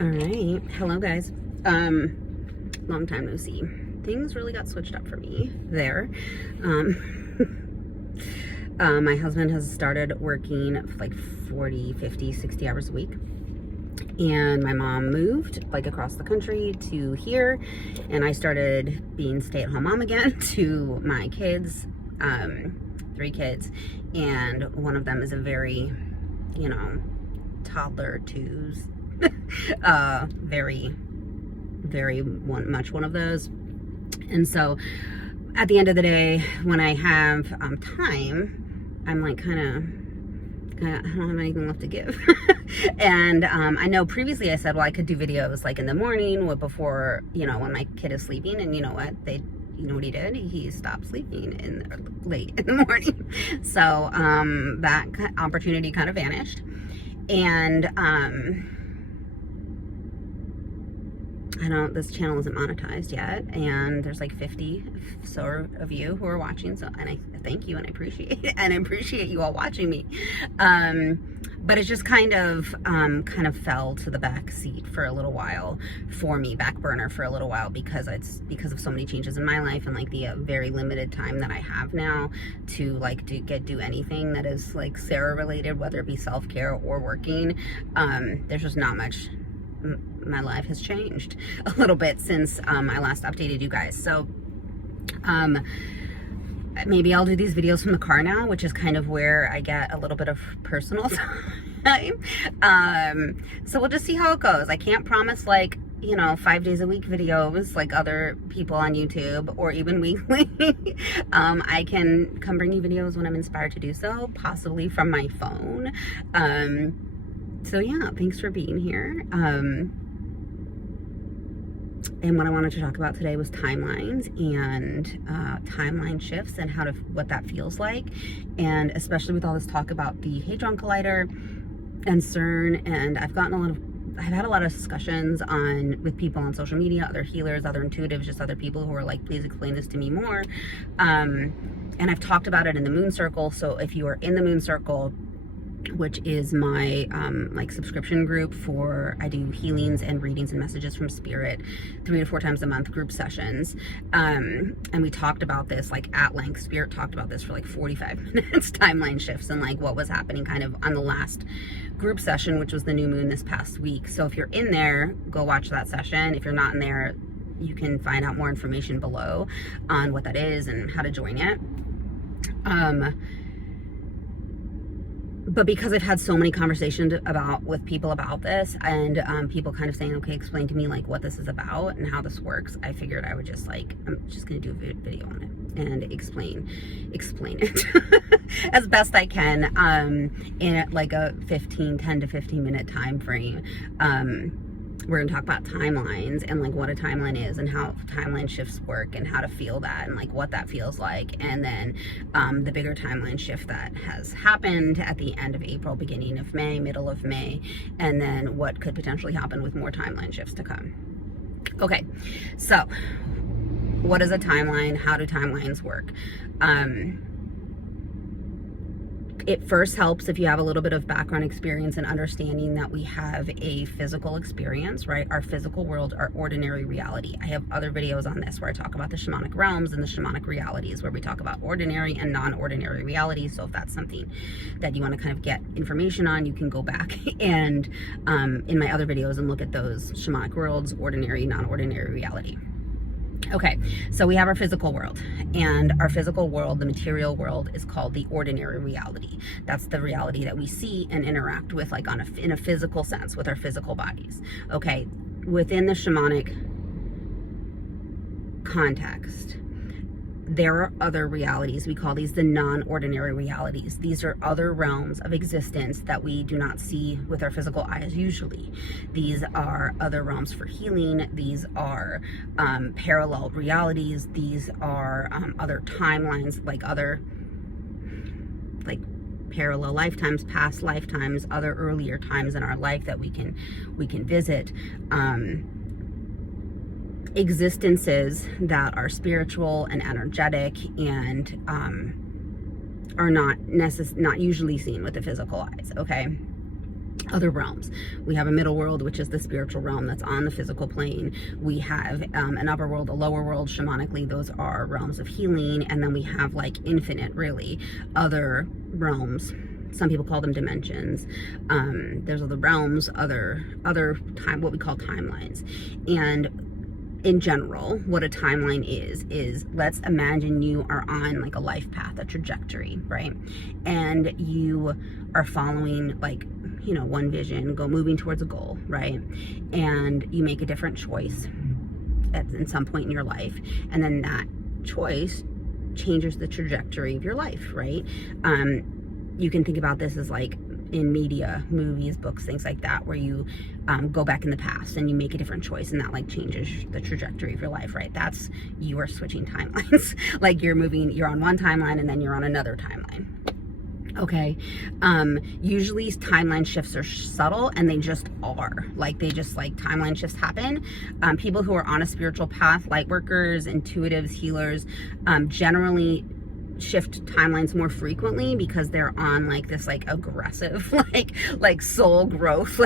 All right. Hello, guys. Long time no see. Things really got switched up for me there. My husband has started working like 40, 50, 60 hours a week. And my mom moved like across the country to here. And I started being stay-at-home mom again to my kids, 3 kids. And one of them is a very, toddler to very much one of those. And so at the end of the day, when I have time, I'm like kind of I don't have anything left to give. And I know previously I said, well, I could do videos like in the morning before, when my kid is sleeping. And you know what what he did? He stopped sleeping late in the morning. So that opportunity kind of vanished. And this channel isn't monetized yet, and there's like 50 so of you who are watching, so, and I thank you and I appreciate it, and I appreciate you all watching me. But it just kind of fell to the back seat for a little while for me, back burner for a little while, because of so many changes in my life and like the very limited time that I have now to like do anything that is like Sarah related, whether it be self-care or working. There's just not much. My life has changed a little bit since I last updated you guys. So maybe I'll do these videos from the car now, which is kind of where I get a little bit of personal time. So we'll just see how it goes. I can't promise 5 days a week videos like other people on YouTube, or even weekly. I can come bring you videos when I'm inspired to do so, possibly from my phone. So yeah, thanks for being here. And what I wanted to talk about today was timelines and timeline shifts and what that feels like. And especially with all this talk about the Hadron Collider and CERN. And I've had a lot of discussions with people on social media, other healers, other intuitives, just other people who are like, please explain this to me more. And I've talked about it in the Moon Circle. So if you are in the Moon Circle, which is my subscription group I do healings and readings and messages from spirit 3 to 4 times a month, group sessions. And we talked about this at length. Spirit talked about this for 45 minutes, timeline shifts and what was happening kind of on the last group session, which was the new moon this past week. So if you're in there, go watch that session. If you're not in there, you can find out more information below on what that is and how to join it. But because I've had so many conversations with people about this, and people kind of saying, okay, explain to me what this is about and how this works, I figured I would just I'm just gonna do a video on it and explain it as best I can in a 10 to 15 minute time frame. We're going to talk about timelines and what a timeline is and how timeline shifts work and how to feel that and what that feels like. And then the bigger timeline shift that has happened at the end of April, beginning of May, middle of May, and then what could potentially happen with more timeline shifts to come. Okay, so what is a timeline? How do timelines work? It first helps if you have a little bit of background experience and understanding that we have a physical experience, right? Our physical world, our ordinary reality. I have other videos on this where I talk about the shamanic realms and the shamanic realities, where we talk about ordinary and non-ordinary realities. So if that's something that you want to kind of get information on, you can go back and in my other videos and look at those shamanic worlds, ordinary, non-ordinary reality. Okay, so we have our physical world, and our physical world, the material world, is called the ordinary reality. That's the reality that we see and interact with in a physical sense with our physical bodies. Okay, within the shamanic context, there are other realities. We call these the non-ordinary realities. These are other realms of existence that we do not see with our physical eyes usually. These are other realms for healing. These are parallel realities. These are other timelines, other parallel lifetimes, past lifetimes, other earlier times in our life that we can visit. Existences that are spiritual and energetic and are not usually seen with the physical eyes. Okay, other realms. We have a middle world, which is the spiritual realm that's on the physical plane. We have an upper world, a lower world. Shamanically, those are realms of healing. And then we have like infinite, really, other realms. Some people call them dimensions. There's other realms, other time, what we call timelines. And in general, what a timeline is let's imagine you are on like a life path, a trajectory, right? And you are following like, you know, one vision, moving towards a goal, right? And you make a different choice in some point in your life. And then that choice changes the trajectory of your life, right? You can think about this as like in media, movies, books, things like that, where you go back in the past and you make a different choice, and that like changes the trajectory of your life, right? That's, you are switching timelines. Like you're on one timeline and then you're on another timeline. Okay. Usually timeline shifts are subtle, and they just are. Like timeline shifts happen. People who are on a spiritual path, light workers, intuitives, healers, generally shift timelines more frequently because they're on like this like aggressive like soul growth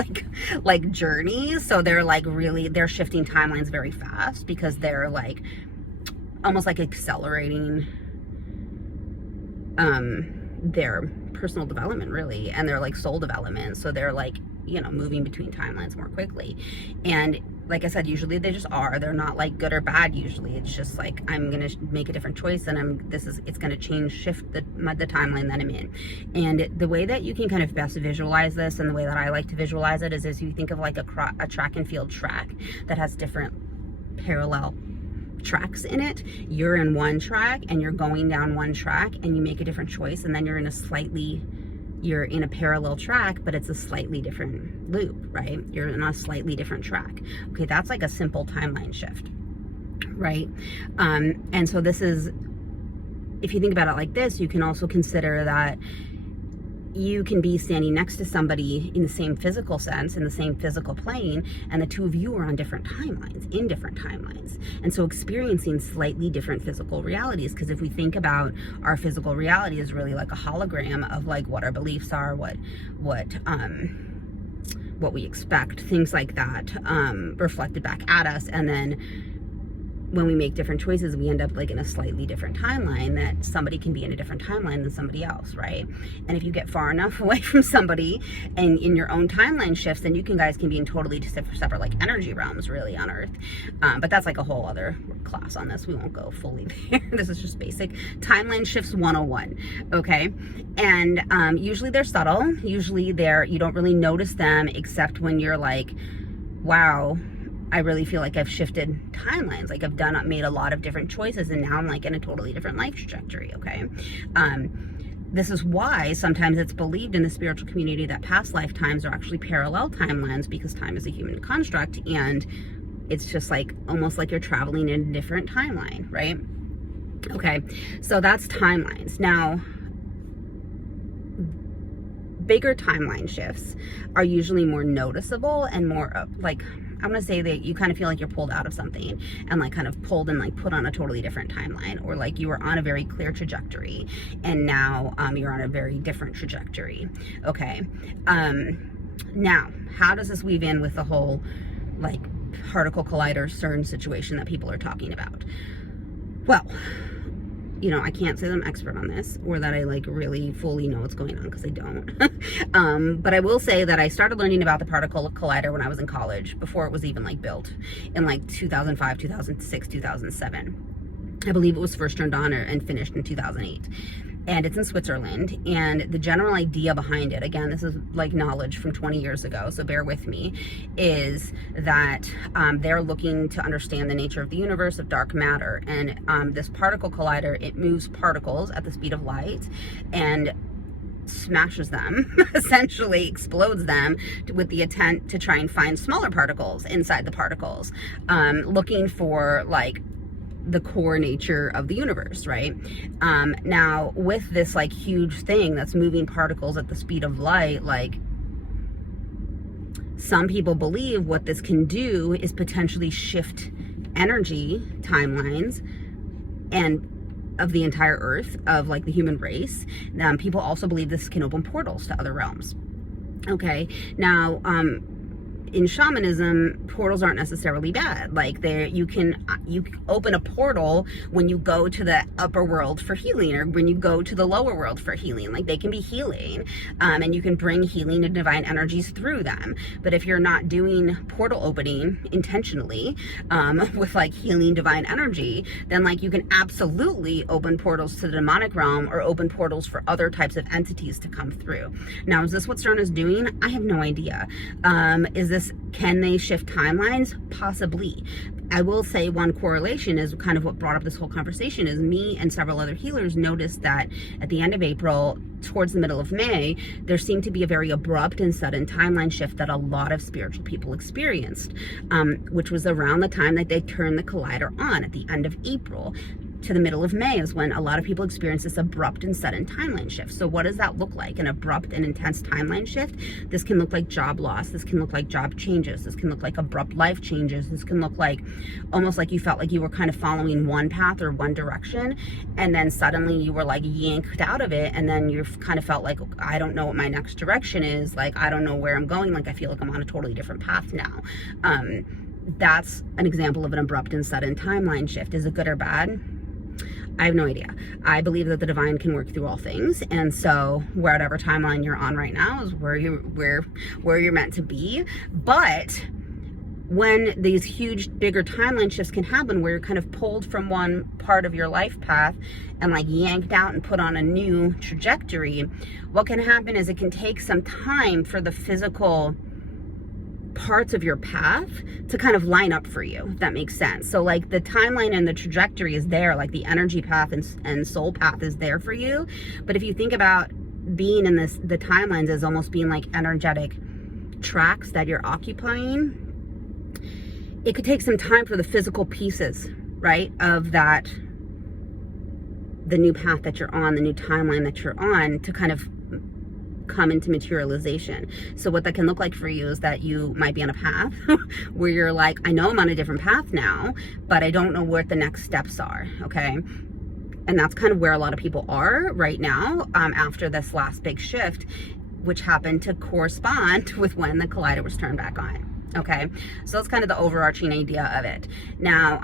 like journey. So they're like they're shifting timelines very fast because they're like almost like accelerating their personal development, really, and their like soul development. So they're like, you know, moving between timelines more quickly. And like I said, usually they just are. They're not like good or bad. Usually it's just like, I'm gonna make a different choice, and it's gonna shift the timeline that I'm in. And the way that you can kind of best visualize this, and the way that I like to visualize it, is you think of like a track and field track that has different parallel tracks in it. You're in one track and you're going down one track, and you make a different choice, and then you're in a parallel track, but it's a slightly different loop, right? You're in a slightly different track. Okay, that's like a simple timeline shift, right? And so this is, if you think about it like this, you can also consider that you can be standing next to somebody in the same physical sense, in the same physical plane, and the two of you are on different timelines, in different timelines. And so experiencing slightly different physical realities, because if we think about our physical reality is really like a hologram of like what our beliefs are, what we expect, things like that, reflected back at us. And then when we make different choices, we end up like in a slightly different timeline, that somebody can be in a different timeline than somebody else, right? And if you get far enough away from somebody and in your own timeline shifts, then you guys can be in totally separate like energy realms, really, on Earth. But that's like a whole other class on this. We won't go fully there. This is just basic timeline shifts 101. Okay. And usually they're subtle. Usually you don't really notice them, except when you're like, wow, I really feel like I've shifted timelines. Like I've made a lot of different choices, and now I'm like in a totally different life trajectory. Okay. This is why sometimes it's believed in the spiritual community that past lifetimes are actually parallel timelines, because time is a human construct, and it's just like almost like you're traveling in a different timeline, right? Okay. So that's timelines. Now, bigger timeline shifts are usually more noticeable and more like, I'm going to say that you kind of feel like you're pulled out of something and like kind of pulled and like put on a totally different timeline, or like you were on a very clear trajectory and now you're on a very different trajectory. Okay. Now, how does this weave in with the whole like particle collider CERN situation that people are talking about? Well, you know, I can't say that I'm expert on this or that I like really fully know what's going on, because I don't. But I will say that I started learning about the particle collider when I was in college, before it was even like built, in like 2005, 2006, 2007. I believe it was first turned on and finished in 2008. And it's in Switzerland. And the general idea behind it, again, this is like knowledge from 20 years ago, so bear with me, is that they're looking to understand the nature of the universe, of dark matter. And this particle collider, it moves particles at the speed of light and smashes them, essentially explodes them, with the intent to try and find smaller particles inside the particles, looking for like the core nature of the universe, right? Now, with this like huge thing that's moving particles at the speed of light, like some people believe what this can do is potentially shift energy timelines and of the entire Earth, of like the human race. People also believe this can open portals to other realms. Okay, now in shamanism, portals aren't necessarily bad. Like you can open a portal when you go to the upper world for healing, or when you go to the lower world for healing. Like they can be healing, and you can bring healing and divine energies through them. But if you're not doing portal opening intentionally, with like healing divine energy, then like you can absolutely open portals to the demonic realm, or open portals for other types of entities to come through. Now, is this what CERN is doing? I have no idea. Can they shift timelines? Possibly. I will say one correlation is kind of what brought up this whole conversation is me and several other healers noticed that at the end of April, towards the middle of May, there seemed to be a very abrupt and sudden timeline shift that a lot of spiritual people experienced, which was around the time that they turned the collider on at the end of April. To the middle of May is when a lot of people experience this abrupt and sudden timeline shift. So what does that look like? An abrupt and intense timeline shift? This can look like job loss. This can look like job changes. This can look like abrupt life changes. This can look like almost like you felt like you were kind of following one path or one direction, and then suddenly you were like yanked out of it, and then you kind of felt like, I don't know what my next direction is. Like, I don't know where I'm going. Like, I feel like I'm on a totally different path now. That's an example of an abrupt and sudden timeline shift. Is it good or bad? I have no idea. I believe that the divine can work through all things, and so whatever timeline you're on right now is where you're meant to be. But when these huge, bigger timeline shifts can happen, where you're kind of pulled from one part of your life path and like yanked out and put on a new trajectory, what can happen is it can take some time for the physical parts of your path to kind of line up for you, if that makes sense. So like the timeline and the trajectory is there, like the energy path and soul path is there for you. But if you think about being in the timelines as almost being like energetic tracks that you're occupying, it could take some time for the physical pieces, right, of that, the new path that you're on, the new timeline that you're on, to kind of come into materialization. So what that can look like for you is that you might be on a path where you're like, I know I'm on a different path now, but I don't know what the next steps are, okay? And that's kind of where a lot of people are right now, after this last big shift, which happened to correspond with when the collider was turned back on. Okay, so that's kind of the overarching idea of it. Now,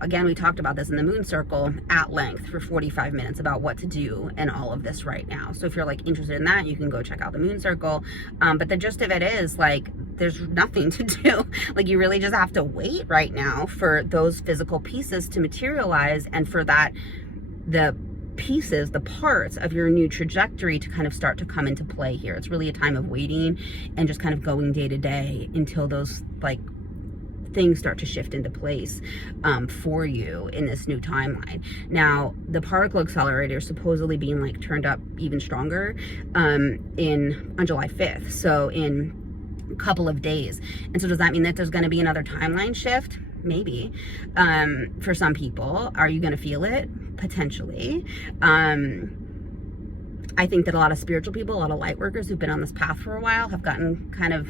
again, we talked about this in the moon circle at length for 45 minutes about what to do and all of this right now. So if you're like interested in that, you can go check out the moon circle. But the gist of it is like, there's nothing to do. Like, you really just have to wait right now for those physical pieces to materialize, and for that, the pieces, the parts of your new trajectory to kind of start to come into play here. It's really a time of waiting and just kind of going day to day until those like things start to shift into place for you in this new timeline. Now, the particle accelerator is supposedly being like turned up even stronger on July 5th. So in a couple of days. And so does that mean that there's going to be another timeline shift? Maybe. For some people. Are you going to feel it? Potentially. I think that a lot of spiritual people, a lot of light workers who've been on this path for a while have gotten kind of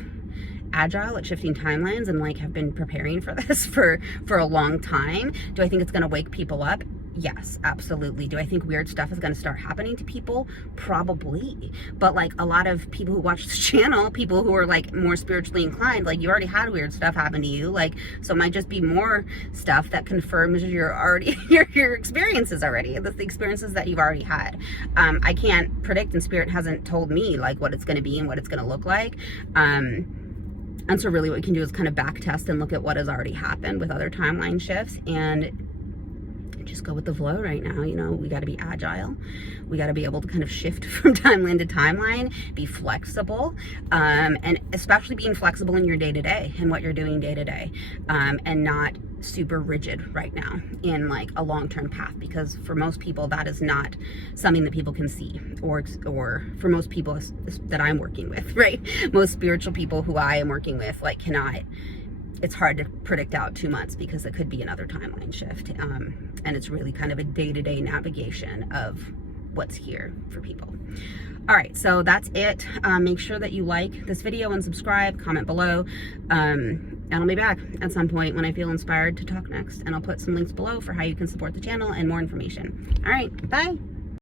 agile at shifting timelines and like have been preparing for this for a long time. Do I think it's going to wake people up? Yes, absolutely. Do I think weird stuff is going to start happening to people? Probably. But like a lot of people who watch this channel, people who are like more spiritually inclined, like you already had weird stuff happen to you. Like, so it might just be more stuff that confirms your already your experiences already. That's the experiences that you've already had. I can't predict, and spirit hasn't told me like what it's going to be and what it's going to look like. And so really what we can do is kind of back test and look at what has already happened with other timeline shifts and just go with the flow right now. You know, we got to be agile. We got to be able to kind of shift from timeline to timeline, be flexible, and especially being flexible in your day-to-day and what you're doing day-to-day, and not super rigid right now in like a long-term path, because for most people that is not something that people can see, or for most people that I'm working with, right? Most spiritual people who I am working with like cannot. It's hard to predict out 2 months because it could be another timeline shift. And it's really kind of a day-to-day navigation of what's here for people. All right, so that's it. Make sure that you like this video and subscribe, comment below. And I'll be back at some point when I feel inspired to talk next. And I'll put some links below for how you can support the channel and more information. All right, bye.